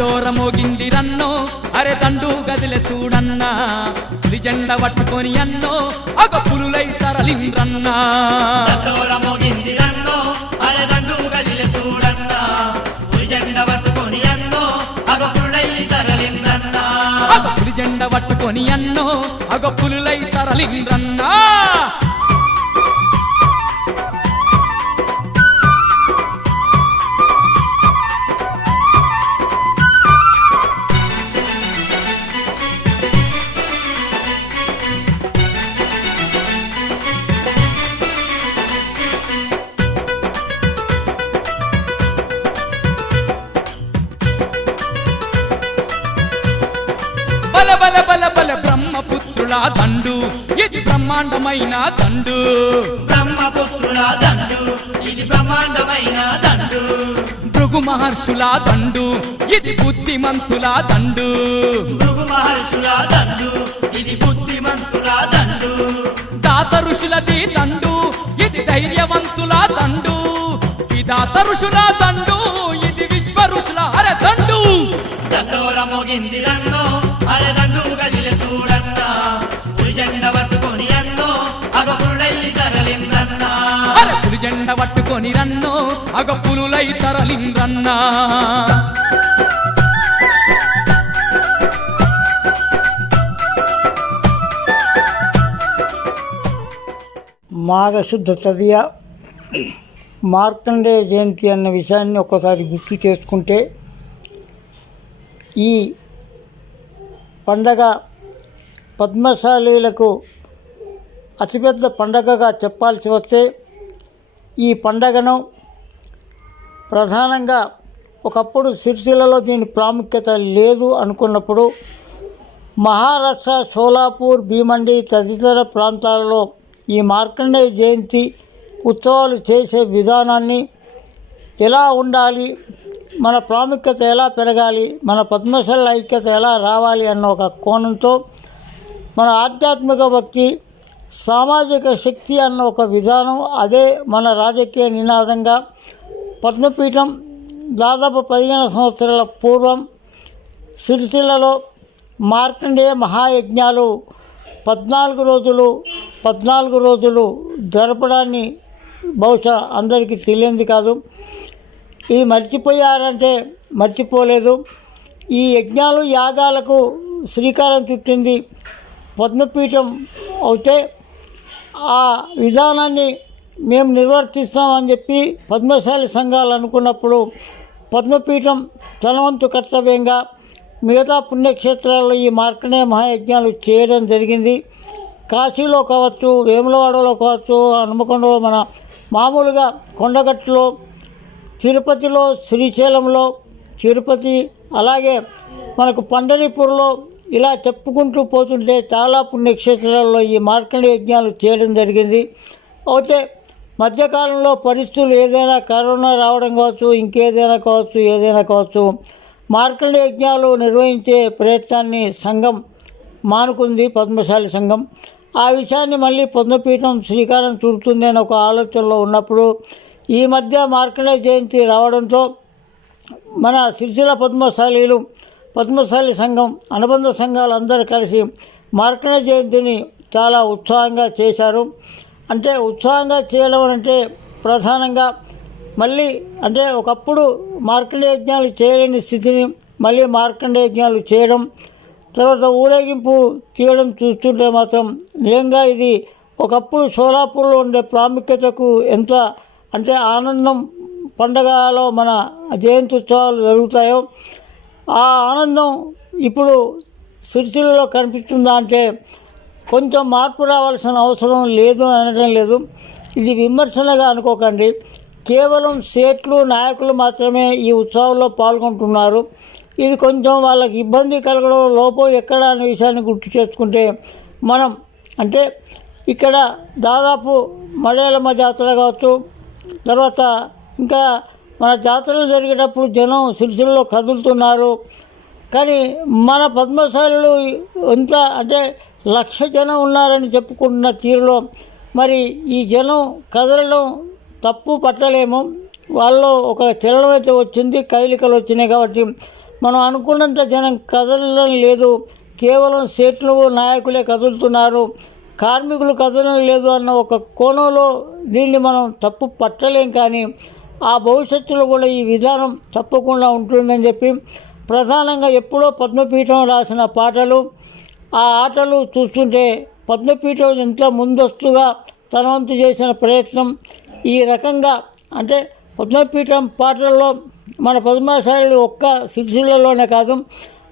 దండోర మోగింది రన్నో అరే దండు గదిలె చూడన్నా పులి జెండ పట్టుకొని అన్నో అగ పులులై తరలిండ్రన్నా. దండోర మోగింది రన్నో అరదండు గదిల చూడన్నా ఉరి జెండ పట్టుకొని అన్నో అగ పులి జెండ పట్టుకొని అన్నో అగ పులులై తరలిండ్రన్నా. మహర్షుల దండు ఇది బుద్ధిమంతుల దండు. భృగు మహర్షుల దండు ఇది బుద్ధిమంతుల దండు. దాత ఋషులది దండు ఇది ధైర్యవంతుల దండు. విధాత ఋషుల దండు ఇది విశ్వ ఋషుల అరే దండు దండోర మోగింది జెండ పట్టుకొని రన్నో అగ పులులై తరలిండ్రన్నా. మాఘశుద్ధ తదియ మార్కండేయ జయంతి అన్న విషయాన్ని ఒక్కసారి గుర్తు చేసుకుంటే ఈ పండగ పద్మశాలీలకు అతిపెద్ద పండగగా చెప్పాల్సి వస్తే ఈ పండగను ప్రధానంగా ఒకప్పుడు సిరిసిల్లలో దీని ప్రాముఖ్యత లేదు అనుకున్నప్పుడు మహారాష్ట్ర సోలాపూర్ భీమండి తదితర ప్రాంతాలలో ఈ మార్కండేయ జయంతి ఉత్సవాలు చేసే విధానాన్ని ఎలా ఉండాలి మన ప్రాముఖ్యత ఎలా పెరగాలి మన పద్మశాల ఐక్యత ఎలా రావాలి అన్న ఒక కోణంతో మన ఆధ్యాత్మిక భక్తి సామాజిక శక్తి అన్న ఒక విధానం అదే మన రాజకీయ నినాదంగా. పద్మపీఠం దాదాపు పదిహేను సంవత్సరాల పూర్వం సిరిసిల్లలో మార్కండేయ మహాయజ్ఞాలు పద్నాలుగు రోజులు పద్నాలుగు రోజులు జరపడాన్ని బహుశా అందరికీ తెలియంది కాదు. ఇది మర్చిపోయారంటే మర్చిపోలేదు. ఈ యజ్ఞాలు యాగాలకు శ్రీకారం చుట్టింది పద్మపీఠం. అయితే ఆ విధానాన్ని మేము నిర్వర్తిస్తామని చెప్పి పద్మశాలి సంఘాలు అనుకున్నప్పుడు పద్మపీఠం తనవంతు కర్తవ్యంగా మిగతా పుణ్యక్షేత్రాల్లో ఈ మార్కనే మహాయజ్ఞాలు చేయడం జరిగింది. కాశీలో కావచ్చు వేములవాడలో కావచ్చు హనుమకొండలో మన మామూలుగా కొండగట్టులో తిరుపతిలో శ్రీశైలంలో తిరుపతి అలాగే మనకు పండరీపూర్లో ఇలా చెప్పుకుంటూ పోతుంటే చాలా పుణ్యక్షేత్రాల్లో ఈ మార్కండ యజ్ఞాలు చేయడం జరిగింది. అయితే మధ్యకాలంలో పరిస్థితులు ఏదైనా కరోనా రావడం కావచ్చు ఇంకేదైనా కావచ్చు ఏదైనా కావచ్చు మార్కండ యజ్ఞాలు నిర్వహించే ప్రయత్నాన్ని సంఘం మానుకుంది పద్మశాలి సంఘం. ఆ విషయాన్ని మళ్ళీ పొందపీఠం శ్రీకారం చుడుతుంది అని ఒక ఆలోచనలో ఉన్నప్పుడు ఈ మధ్య మార్కండేయ జయంతి రావడంతో మన సిరిసిల పద్మశాలీలు పద్మశాలి సంఘం అనుబంధ సంఘాలు అందరూ కలిసి మార్కండ జయంతిని చాలా ఉత్సాహంగా చేశారు. అంటే ఉత్సాహంగా చేయడం అంటే ప్రధానంగా మళ్ళీ అంటే ఒకప్పుడు మార్కండేయ యజ్ఞాలు చేయలేని స్థితిని మళ్ళీ మార్కండేయ యజ్ఞాలు చేయడం తర్వాత ఊరేగింపు తీయడం చూస్తుంటే మాత్రం నిజంగా ఇది ఒకప్పుడు సోలాపూర్లో ఉండే ప్రాముఖ్యతకు ఎంత అంటే ఆనందం పండగలో మన జయంతి ఉత్సవాలు జరుగుతాయో ఆ ఆనందం ఇప్పుడు సిరిసిల్లలో కనిపిస్తుందా అంటే కొంచెం మార్పు రావాల్సిన అవసరం లేదు అనడం లేదు. ఇది విమర్శనగా అనుకోకండి. కేవలం సేట్లు నాయకులు మాత్రమే ఈ ఉత్సవాల్లో పాల్గొంటున్నారు. ఇది కొంచెం వాళ్ళకి ఇబ్బంది కలగడం లోపం ఎక్కడ అనే విషయాన్ని గుర్తు చేసుకుంటే మనం అంటే ఇక్కడ దాదాపు మలయాళమ్మ జాతర కావచ్చు తర్వాత ఇంకా మన జాతరలు జరిగేటప్పుడు జనం సిరిసిల్లో కదులుతున్నారు. కానీ మన పద్మశాలలు ఎంత అంటే లక్ష జనం ఉన్నారని చెప్పుకుంటున్న తీరులో మరి ఈ జనం కదలడం తప్పు పట్టలేము. వాళ్ళు ఒక చలనం అయితే వచ్చింది కైలికలు వచ్చినాయి కాబట్టి మనం అనుకున్నంత జనం కదలడం లేదు. కేవలం సేట్లు నాయకులే కదులుతున్నారు. కార్మికులు కదలడం లేదు అన్న ఒక కోణంలో దీన్ని మనం తప్పు పట్టలేం కానీ ఆ భవిష్యత్తులో కూడా ఈ విధానం తప్పకుండా ఉంటుందని చెప్పి ప్రధానంగా ఎప్పుడో పద్మపీఠం రాసిన పాటలు ఆ ఆటలు చూస్తుంటే పద్మపీఠం ఎంత ముందస్తుగా తన వంతు చేసిన ప్రయత్నం ఈ రకంగా అంటే పద్మపీఠం పాటల్లో మన పద్మశాలి ఒక్క సిరిసిల్లలోనే కాదు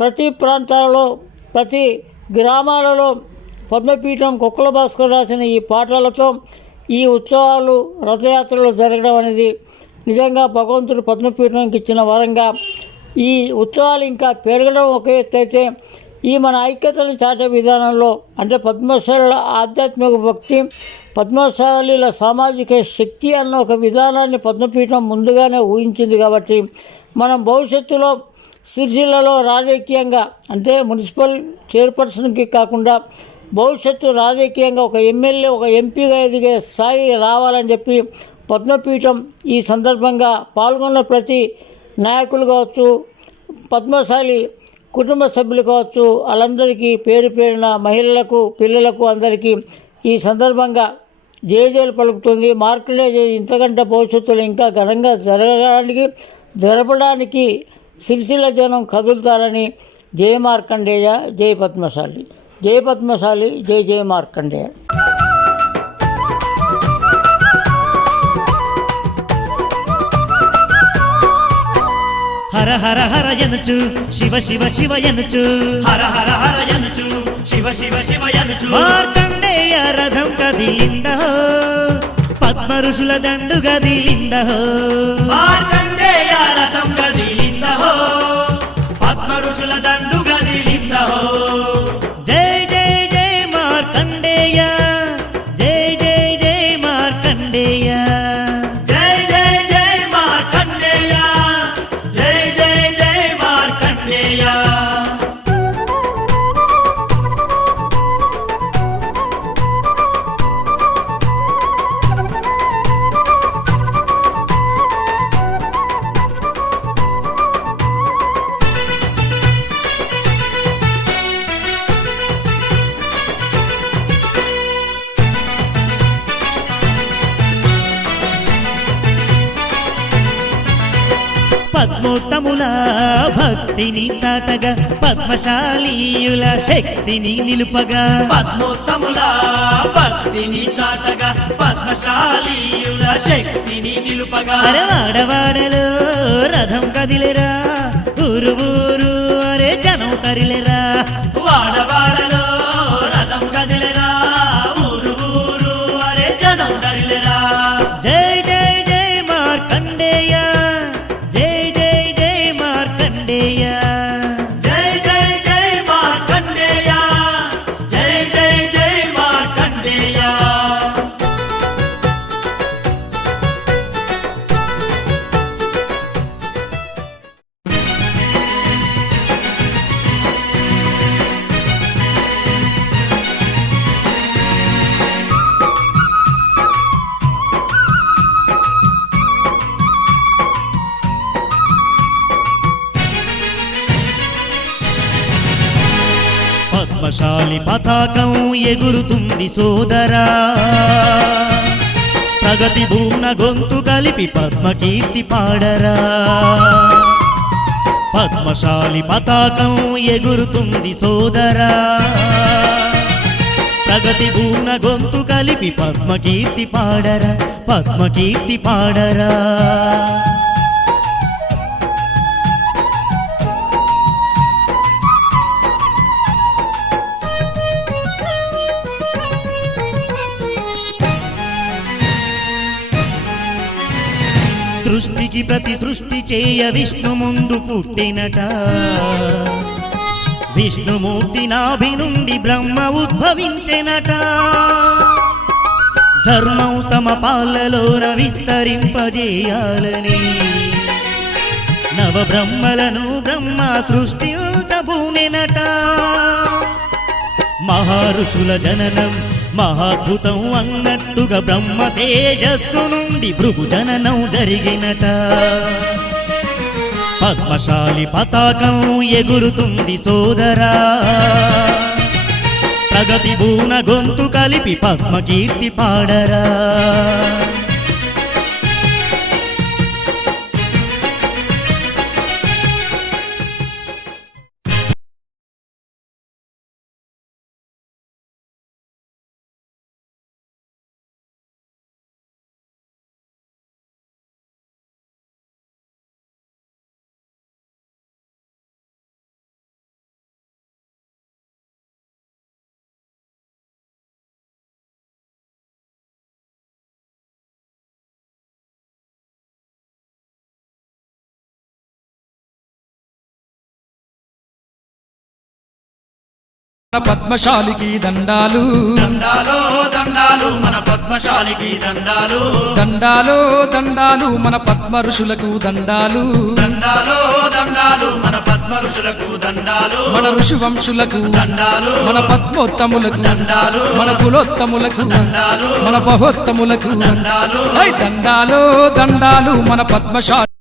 ప్రతి ప్రాంతాలలో ప్రతి గ్రామాలలో పద్మపీఠం కుక్కల భాస్కర్ రాసిన ఈ పాటలతో ఈ ఉత్సవాలు రథయాత్రలు జరగడం అనేది నిజంగా భగవంతుడు పద్మపీఠంకి ఇచ్చిన వరంగా ఈ ఉత్సవాలు ఇంకా పెరగడం ఒక ఎత్తు అయితే ఈ మన ఐక్యతను చాటే విధానంలో అంటే పద్మశాల ఆధ్యాత్మిక భక్తి పద్మశాలీల సామాజిక శక్తి అన్న ఒక విధానాన్ని పద్మపీఠం ముందుగానే ఊహించింది కాబట్టి మనం భవిష్యత్తులో సిరిసిల్లలో రాజకీయంగా అంటే మున్సిపల్ చైర్పర్సన్కి కాకుండా భవిష్యత్తు రాజకీయంగా ఒక ఎమ్మెల్యే ఒక ఎంపీగా ఎదిగే స్థాయి రావాలని చెప్పి పద్మపీఠం ఈ సందర్భంగా పాల్గొన్న ప్రతి నాయకులు కావచ్చు పద్మశాలి కుటుంబ సభ్యులు కావచ్చు వాళ్ళందరికీ పేరు పేరున మహిళలకు పిల్లలకు అందరికీ ఈ సందర్భంగా జేజేలు పలుకుతుంది. మార్కులే ఇంతకంటే భవిష్యత్తులో ఇంకా ఘనంగా జరగడానికి జరపడానికి సిరిసిల్ల జనం కదులుతారని జయ మార్కండేయ జయ పద్మశాలి. జయ పద్మశాలి జయ జయ మార్కండేయ. హర హర హర ఎనుచు శివ శివ శివ ఎనుచు హర హర హర యనుచు శివ శివ శివ యనుచు. మార్కండేయ రథం కదిలిందో పద్మ ఋషుల దండు కదిలిందో మార్కండేయ రథం గదిలిందహో పద్మ ఋషుల దండు భక్తిని చాటగా పద్మశాలీయుల శక్తిని నిలుపగా. పద్మోత్తముల భక్తిని చాటగా పద్మశాలీయుల శక్తిని నిలుపగా. అరే వాడవాడలో రథం కదిలేరా ఊరు ఊరు అరే జనం తరిలేరా. పద్మశాలి పతాకం ఎగురుతుంది సోదరా. ప్రగతి భూమ్న గొంతు కలిపి పద్మకీర్తి పాడరా. పద్మశాలి పతాకం ఎగురుతుంది సోదరా. ప్రగతి భూమ్న గొంతు కలిపి పద్మకీర్తి పాడరా పద్మకీర్తి పాడరా. సృష్టికి ప్రతి సృష్టి చేయ విష్ణు ముందు పుట్టినట. విష్ణుమూర్తి నాభి నుండి బ్రహ్మ ఉద్భవించెనట. ధర్మం సమపాలలోన విస్తరింపజేయాలని నవ బ్రహ్మలను బ్రహ్మ సృష్టించబూనెనట. మహర్షుల జననం మహాద్భుతం అన్నట్టుగా బ్రహ్మ తేజస్సు నుండి భృగు జననం జరిగినట. పద్మశాలి పతాకం ఎగురుతుంది సోదరా. ప్రగతి భూన గొంతు కలిపి పద్మకీర్తి పాడరా. పద్మశాలికి దండాలు. దండాలో దండాలు మన పద్మశాలికి దండాలు. దండాలు దండాలు మన పద్మ ఋషులకు దండాలు. దండాలో దండాలు మన పద్మ ఋషులకు దండాలు. మన ఋషి వంశులకు దండాలు. మన పద్మోత్తములకు దండాలు. మన కులోత్తములకు దండాలు. మన బహోత్తములకు దండాలు. దండాలు దండాలు మన పద్మశాలి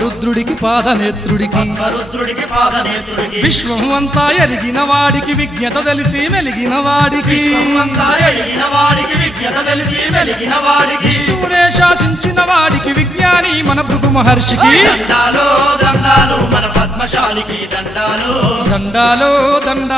రుద్రుడికి పాదనేత్రుడికి. రుద్రుడికి పాదనేత్రుడికి. విశ్వం అంతా ఎరిగిన వాడికి విజ్ఞత తెలిసి మెలిగిన వాడికి. విశ్వమంతా ఎరిగిన వాడికి విజ్ఞత తెలిసి వెలిగిన వాడికి. విష్ణువునే శాసించిన వాడికి విజ్ఞాని మన భృగు మహర్షికి. దండాలు దండాలు మన పద్మశాలికి దండాలు. దండాలో దండా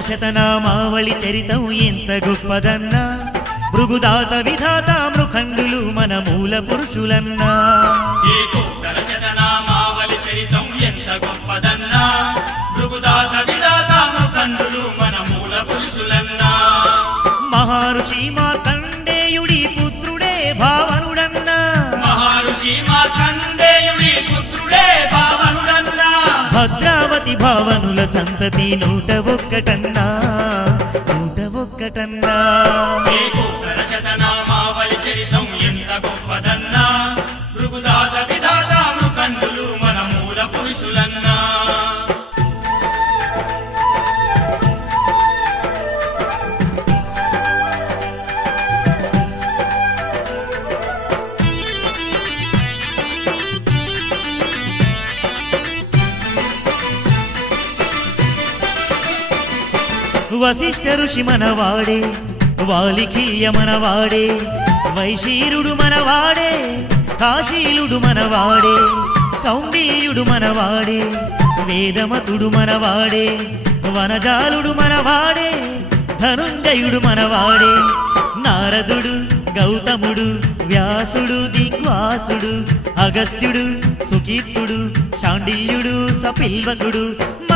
శతనామావళి చరితం ఎంత గొప్పదన్నా? భృగుదాత విధాత మృఖండులు మన మూల పురుషులన్నా. చరితం ఎంత గొప్పదన్నా? భృగుదాత భావనుల సంతతి నూట ఒక్కటన్నా నూట ఒక్కటన్నా. వశిష్ఠ ఋషి మనవాడే వాలిఖిల్య మనవాడే వైశీరుడు మనవాడే కాశీలుడు మనవాడే కౌండిల్యుడు మనవాడే వేదమతుడు మనవాడే వనజాలుడు మనవాడే ధనుంజయుడు మనవాడే నారదుడు గౌతముడు వ్యాసుడు దిగ్వాసుడు అగస్త్యుడు సుకీర్తుడు శాండిల్యుడు సపిల్వకుడు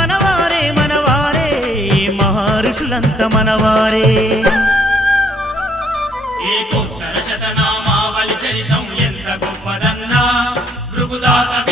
మనవారే మనవారే మహర్షులంత మనవారే. ఏ కోటర శతనామావళి చరితం ఎంత గొప్పదన్నా? భృగుదాత